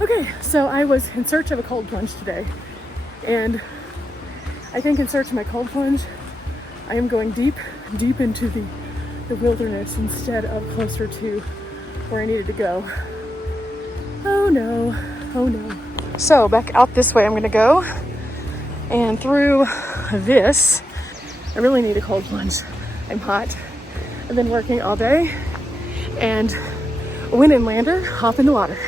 Okay, so I was in search of a cold plunge today, and I think in search of my cold plunge, I am going deep into the wilderness instead of closer to where I needed to go. Oh no, oh no. So back out this way I'm gonna go, and through this, I really need a cold plunge. I'm hot. I've been working all day, and wind and lander, hop in the water.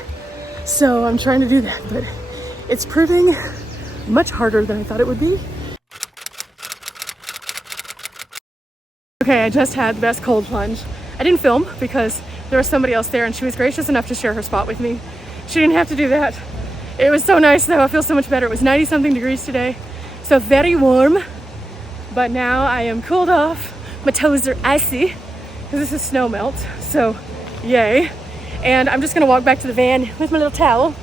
So I'm trying to do that, but it's proving much harder than I thought it would be. Okay, I just had the best cold plunge. I didn't film because there was somebody else there and she was gracious enough to share her spot with me. She didn't have to do that. It was so nice though, I feel so much better. It was 90 something degrees today, so very warm. But now I am cooled off. My toes are icy because this is snow melt, so yay. And I'm just gonna walk back to the van with my little towel.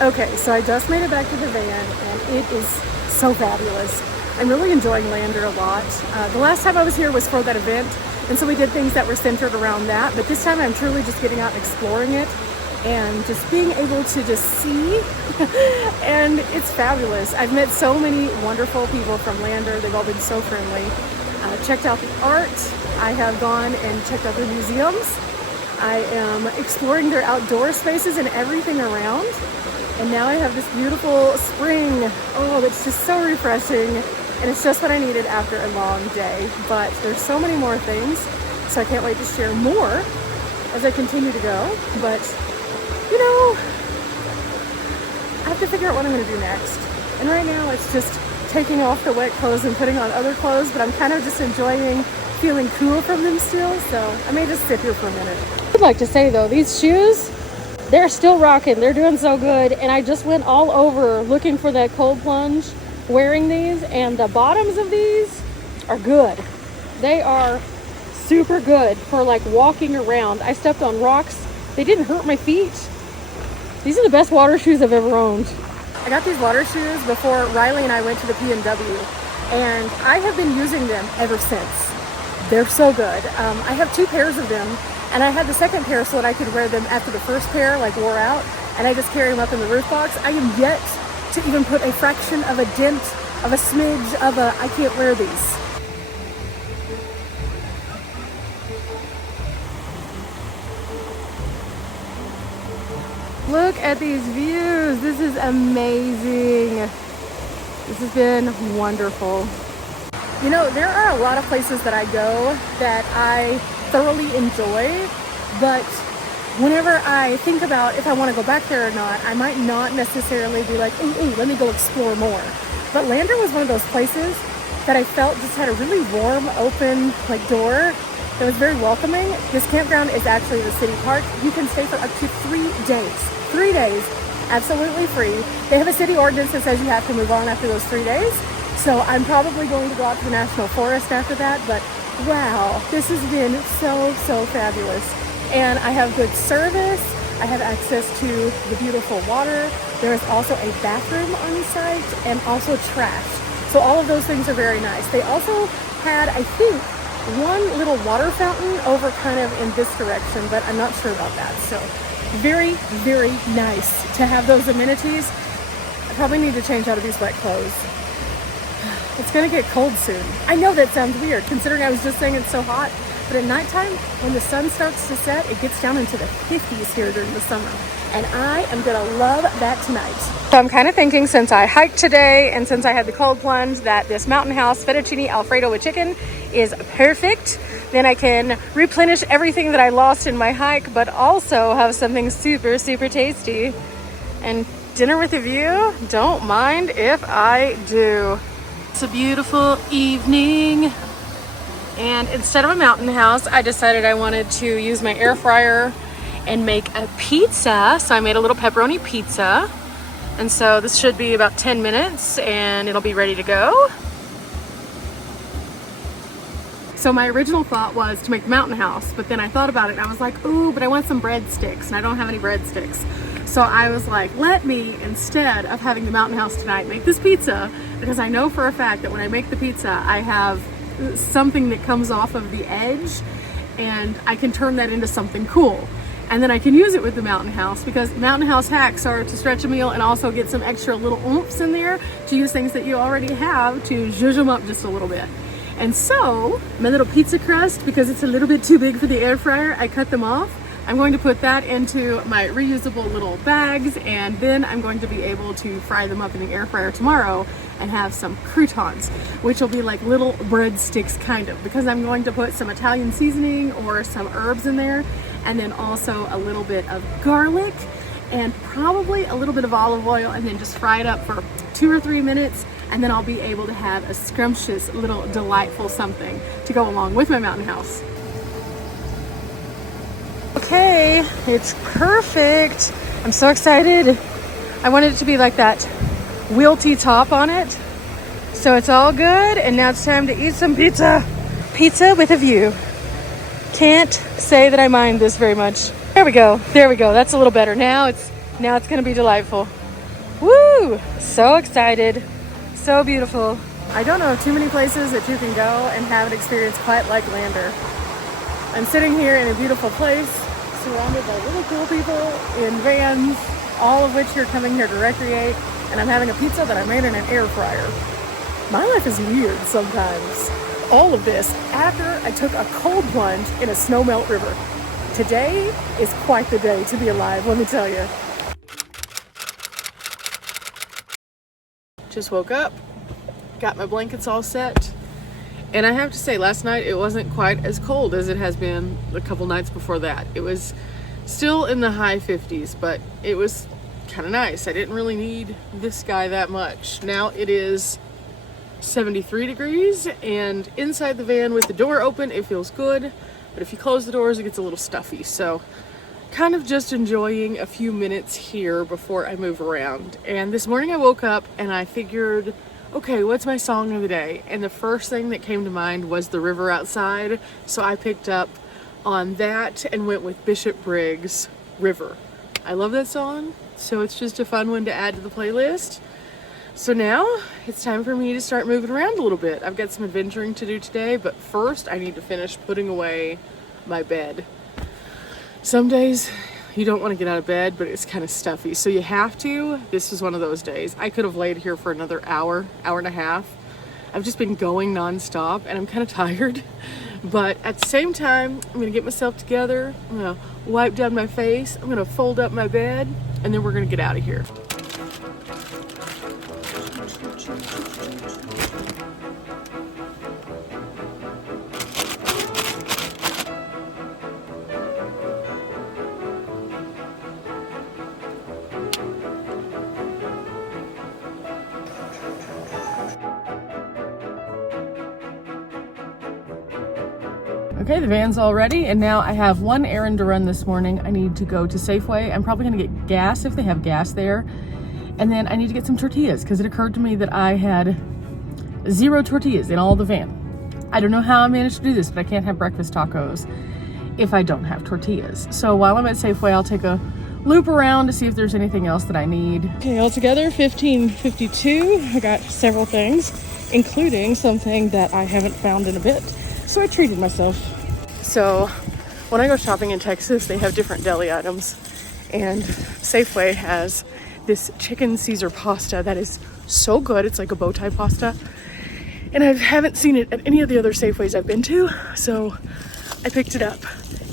Okay, so I just made it back to the van and it is so fabulous. I'm really enjoying Lander a lot. The last time I was here was for that event, and so we did things that were centered around that, but this time I'm truly just getting out and exploring it and just being able to just see and it's fabulous. I've met so many wonderful people from Lander. They've all been so friendly. Checked out the art. I have gone and checked out the museums. I am exploring their outdoor spaces and everything around. And now I have this beautiful spring. Oh, that's just so refreshing. And it's just what I needed after a long day. But there's so many more things, so I can't wait to share more as I continue to go. But you know, I have to figure out what I'm gonna do next. And right now it's just taking off the wet clothes and putting on other clothes, but I'm kind of just enjoying feeling cool from them still, so I may just sit here for a minute. I'd like to say though, these shoes, they're still rocking, they're doing so good, and I just went all over looking for that cold plunge wearing these, and the bottoms of these are good. They are super good for like walking around. I stepped on rocks, they didn't hurt my feet. These are the best water shoes I've ever owned. I got these water shoes before Riley and I went to the P&W, and I have been using them ever since. They're so good. I have 2 pairs of them, and I had the second pair so that I could wear them after the first pair like wore out, and I just carry them up in the roof box. I am yet to even put a fraction of a dent, of a smidge of a, I can't wear these. Look at these views. This is amazing. This has been wonderful. You know, there are a lot of places that I go that I thoroughly enjoy, but whenever I think about if I want to go back there or not, I might not necessarily be like, ooh, let me go explore more. But Lander was one of those places that I felt just had a really warm, open like door that was very welcoming. This campground is actually the city park. You can stay for up to 3 days. 3 days, absolutely free. They have a city ordinance that says you have to move on after those 3 days. So I'm probably going to go out to the National Forest after that, but wow, this has been so fabulous. And I have good service. I have access to the beautiful water. There is also a bathroom on site and also trash. So all of those things are very nice. They also had, I think, one little water fountain over kind of in this direction, but I'm not sure about that. So very nice to have those amenities. I probably need to change out of these wet clothes. It's gonna get cold soon. I know that sounds weird considering I was just saying it's so hot, but at nighttime when the sun starts to set, it gets down into the 50s here during the summer. And I am gonna love that tonight. So I'm kind of thinking, since I hiked today and since I had the cold plunge, that this Mountain House fettuccine alfredo with chicken is perfect. Then I can replenish everything that I lost in my hike, but also have something super tasty. And dinner with a view, don't mind if I do. It's a beautiful evening. And instead of a Mountain House, I decided I wanted to use my air fryer and make a pizza. So I made a little pepperoni pizza. And so this should be about 10 minutes and it'll be ready to go. So my original thought was to make the mountain house, but then I thought about it and I was like, ooh, but I want some breadsticks and I don't have any breadsticks. So I was like, let me, instead of having the mountain house tonight, make this pizza, because I know for a fact that when I make the pizza, I have something that comes off of the edge and I can turn that into something cool. And then I can use it with the mountain house, because mountain house hacks are to stretch a meal and also get some extra little oomph in there, to use things that you already have to zhuzh them up just a little bit. And so my little pizza crust, because it's a little bit too big for the air fryer, I cut them off. I'm going to put that into my reusable little bags, and then I'm going to be able to fry them up in the air fryer tomorrow and have some croutons, which will be like little breadsticks kind of, because I'm going to put some Italian seasoning or some herbs in there, and then also a little bit of garlic and probably a little bit of olive oil, and then just fry it up for 2 or 3 minutes, and then I'll be able to have a scrumptious little delightful something to go along with my mountain house. Okay, it's perfect. I'm so excited. I wanted it to be like that wilty top on it. So it's all good, and now it's time to eat some pizza. Pizza with a view. Can't say that I mind this very much. There we go. There we go. That's a little better. Now it's gonna be delightful. Woo! So excited. So beautiful. I don't know of too many places that you can go and have an experience quite like Lander. I'm sitting here in a beautiful place, surrounded by really cool people in vans, all of which are coming here to recreate, and I'm having a pizza that I made in an air fryer. My life is weird sometimes. All of this after I took a cold plunge in a snowmelt river. Today is quite the day to be alive, let me tell you. Just woke up, got my blankets all set, and I have to say, last night it wasn't quite as cold as it has been a couple nights before that. It was still in the high 50s, but it was kind of nice. I didn't really need this guy that much. Now it is 73 degrees, and inside the van with the door open, it feels good, but if you close the doors, it gets a little stuffy. So kind of just enjoying a few minutes here before I move around. And this morning I woke up and I figured, okay, what's my song of the day? And the first thing that came to mind was The River Outside. So I picked up on that and went with Bishop Briggs' River. I love that song, so it's just a fun one to add to the playlist. So now it's time for me to start moving around a little bit. I've got some adventuring to do today, but first I need to finish putting away my bed. Some days you don't want to get out of bed, but it's kind of stuffy, so you have to. This is one of those days. I could have laid here for another hour and a half. I've just been going nonstop and I'm kind of tired, but at the same time, I'm gonna get myself together. I'm gonna wipe down my face. I'm gonna fold up my bed, and then we're gonna get out of here. Okay, the van's all ready, and now I have one errand to run this morning. I need to go to Safeway. I'm probably gonna get gas if they have gas there. And then I need to get some tortillas, because it occurred to me that I had 0 tortillas in all the van. I don't know how I managed to do this, but I can't have breakfast tacos if I don't have tortillas. So while I'm at Safeway, I'll take a loop around to see if there's anything else that I need. Okay, altogether, $15.52. I got several things, including something that I haven't found in a bit. So I treated myself. So when I go shopping in Texas, they have different deli items, and Safeway has this chicken Caesar pasta that is so good. It's like a bow tie pasta, and I haven't seen it at any of the other Safeways I've been to, so I picked it up.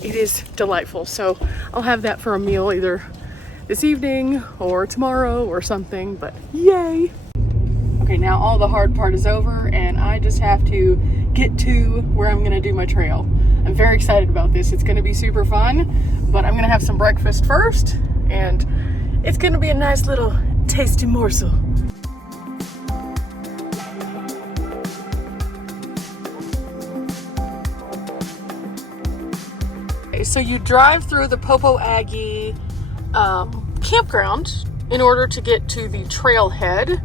It is delightful. So I'll have that for a meal either this evening or tomorrow or something, but yay. Okay, now all the hard part is over, and I just have to get to where I'm gonna do my trail. I'm very excited about this. It's gonna be super fun, but I'm gonna have some breakfast first, and it's gonna be a nice little tasty morsel. Okay, so you drive through the Popo Aggie campground in order to get to the trailhead,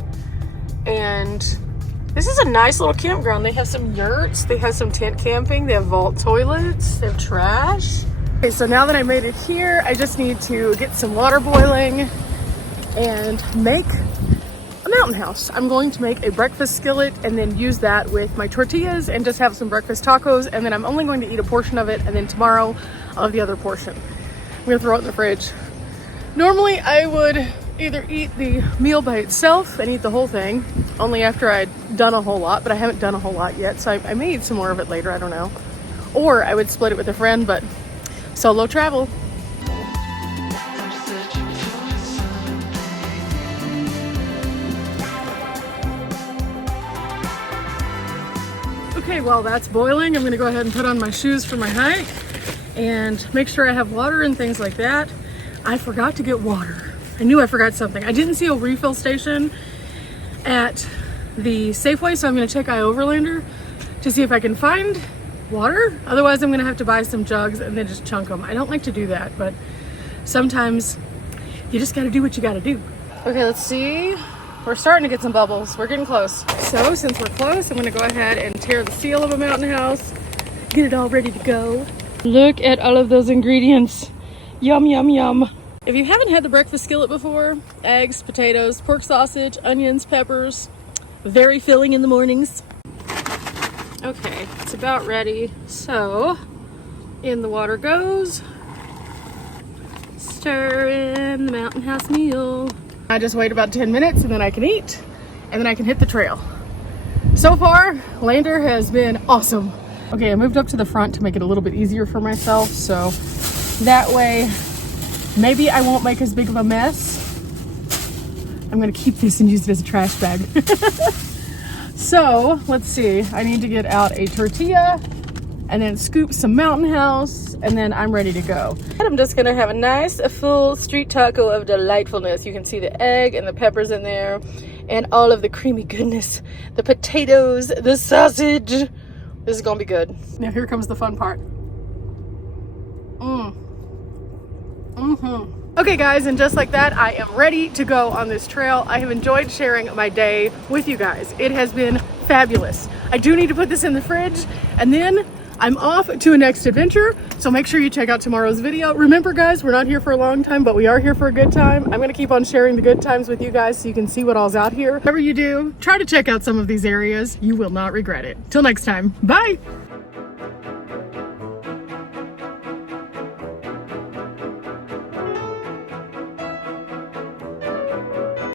and This is a nice little campground. They have some yurts, they have some tent camping, they have vault toilets, they have trash. Okay, so now that I made it here, I just need to get some water boiling and make a mountain house. I'm going to make a breakfast skillet and then use that with my tortillas and just have some breakfast tacos, and then I'm only going to eat a portion of it, and then tomorrow I'll have the other portion. I'm gonna throw it in the fridge. Normally I would either eat the meal by itself and eat the whole thing, only after I'd done a whole lot, but I haven't done a whole lot yet, so I may eat some more of it later, I don't know. Or I would split it with a friend, but solo travel. Okay, while that's boiling, I'm gonna go ahead and put on my shoes for my hike and make sure I have water and things like that. I forgot to get water. I knew I forgot something. I didn't see a refill station at the Safeway, so I'm gonna check iOverlander to see if I can find water. Otherwise, I'm gonna have to buy some jugs and then just chunk them. I don't like to do that, but sometimes you just gotta do what you gotta do. Okay, let's see. We're starting to get some bubbles. We're getting close. So since we're close, I'm gonna go ahead and tear the seal of a mountain house, get it all ready to go. Look at all of those ingredients. Yum, yum, yum. If you haven't had the breakfast skillet before, eggs, potatoes, pork sausage, onions, peppers, very filling in the mornings. Okay, it's about ready. So, in the water goes. Stir in the mountain house meal. I just wait about 10 minutes and then I can eat and then I can hit the trail. So far, Lander has been awesome. Okay, I moved up to the front to make it a little bit easier for myself, so that way maybe I won't make as big of a mess. I'm gonna keep this and use it as a trash bag. So, let's see. I need to get out a tortilla and then scoop some mountain house, and then I'm ready to go. And I'm just gonna have a nice, full street taco of delightfulness. You can see the egg and the peppers in there and all of the creamy goodness, the potatoes, the sausage. This is gonna be good. Now here comes the fun part. Okay guys, and just like that, I am ready to go on this trail. I have enjoyed sharing my day with you guys. It has been fabulous. I do need to put this in the fridge, and then I'm off to a next adventure, so make sure you check out tomorrow's video. Remember guys, we're not here for a long time, but we are here for a good time. I'm gonna keep on sharing the good times with you guys so you can see what all's out here. Whatever you do, try to check out some of these areas. You will not regret it. Till next time, bye!